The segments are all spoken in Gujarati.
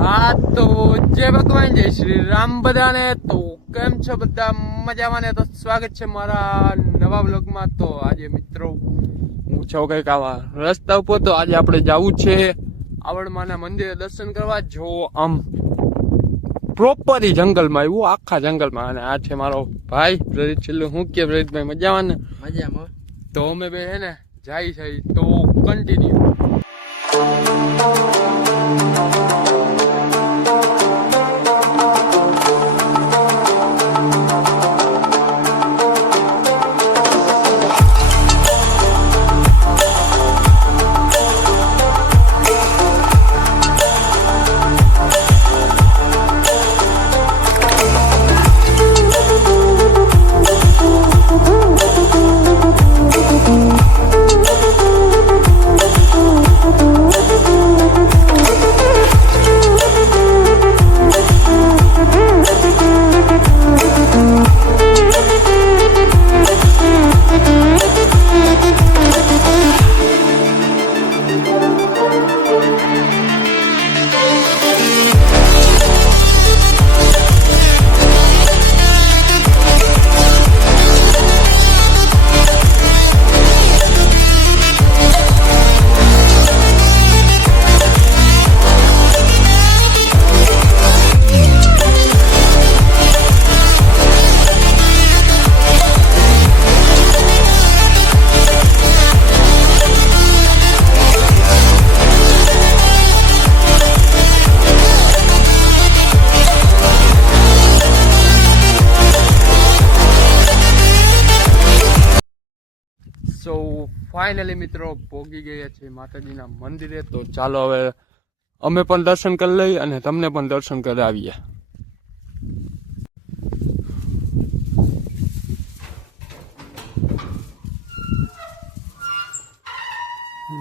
હા તો જય ભગવાન જય શ્રી રામ બધાને. તો કેમ છો બધા? મજામાં ને? તો સ્વાગત છે મારા નવા વ્લોગમાં. તો આજે મિત્રો હું છું કઈક આવા રસ્તા ઉપર. તો આજે આપણે જવું છે આવડમાના મંદિરે દર્શન કરવા. જો આમ પ્રોપરી જંગલમાં આવ્યું, આખા જંગલમાં. અને આ છે મારો ભાઈ પ્રદીપ છેલ્લું. હું કે પ્રદીપભાઈ મજામાં ને? મજામાં. તો અમે બે હે ને જાય છે. તો કન્ટિન્યુ. સો ફાઇનલી મિત્રો પહોંચી ગયા છે માતાજીના મંદિરે. તો ચાલો હવે અમે પણ દર્શન કરી લઈએ અને તમને પણ દર્શન કરાવીએ.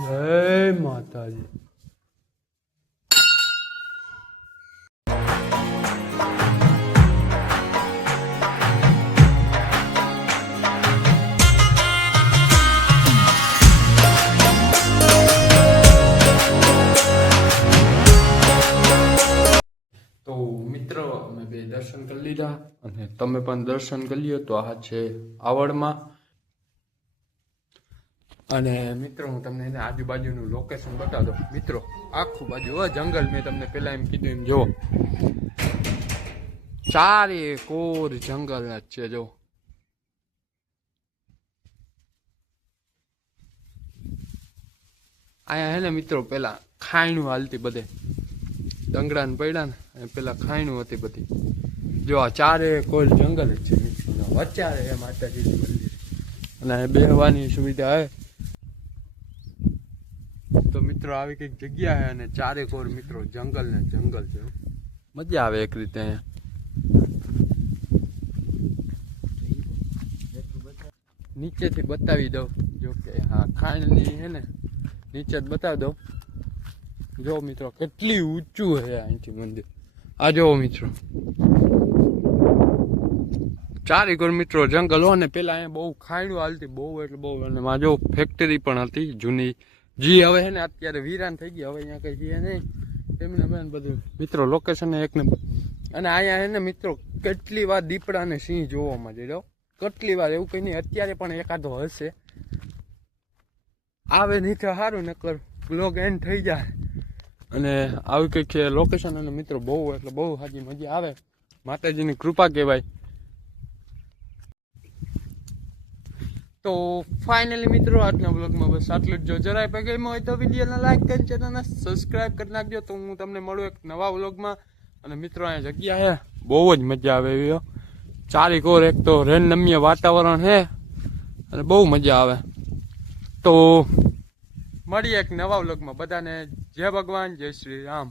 જય માતાજી. તો મિત્રો અમે બે દર્શન કરી લીધા અને તમે પણ દર્શન કરી લ્યો. તો આ છે આવડમાં. અને મિત્રો હું તમને એને આજુબાજુનું લોકેશન બતાવી દઉં. મિત્રો આખું બાજુ જંગલ. મેં તમને પેલા એમ કીધું એમ જુઓ, ચારે કોર જંગલ જ છે. જો અહીંયા હે ને મિત્રો પેલા ખાયણું હાલતી બધે ડંગડા ને પડ્યા ને પેલા ખાયણું હતી બધી. જો આ ચારે કોર જંગલ જ છે મિત્રો. વચ્ચે એ માતાજીનું મંદિર અને બેહવાની સુવિધા હે. તો મિત્રો આવી કઈક જગ્યા છે અને ચારે કોર મિત્રો જંગલ ને જંગલ છે. મજા આવે એક રીતે અહીંયા. નીચેથી બતાવી દઉં. જો કે હા ખાંડની છે ને નીચે જ બતાવી દઉં. જો મિત્રો કેટલી ઊંચું છે અહીંથી મંદિર. આ જો મિત્રો ચારે કોર મિત્રો જંગલ હો. ને પેલા અહીંયા બહુ ખાયડું હાલતી, બહુ એટલે બહુ. અને માં જો ફેક્ટરી પણ હતી જૂની, જી હવે છે ને અત્યારે વીરાન થઈ ગઈ. હવે અહીંયા કઈ છે નહીં. એમને બધું મિત્રો લોકેશન એક ને. અને અહીંયા છે ને મિત્રો કેટલી વાર દીપડા ને સિંહ જોવા મળે. જો કેટલી વાર એવું કઈ નહીં. અત્યારે પણ એકાદો હશે આવે નહીં તો સારું, નકર બ્લોગ એન્ડ થઈ જાય. અને આવી કંઈક છે લોકેશન. અને મિત્રો બહુ એટલે બહુ સારી મજા આવે. માતાજીની કૃપા કહેવાય. તો ફાઇનલી મિત્રો આજના બ્લોગમાં બસ આટલું જ. જો જરાય પગેમાં હોય તો વિડીયોને લાઈક કરી ચેનલને સબસ્ક્રાઈબ કરી નાખજો. તો હું તમને મળું એક નવા વ્લોગમાં. અને મિત્રો અહીંયા જગ્યા છે બહુ જ મજા આવે એવી. ચારે કોર એક તો રેનરમ્ય વાતાવરણ છે અને બહુ મજા આવે. તો મળીએ એક નવા વ્લોગમાં. બધાને જય ભગવાન જય શ્રી રામ.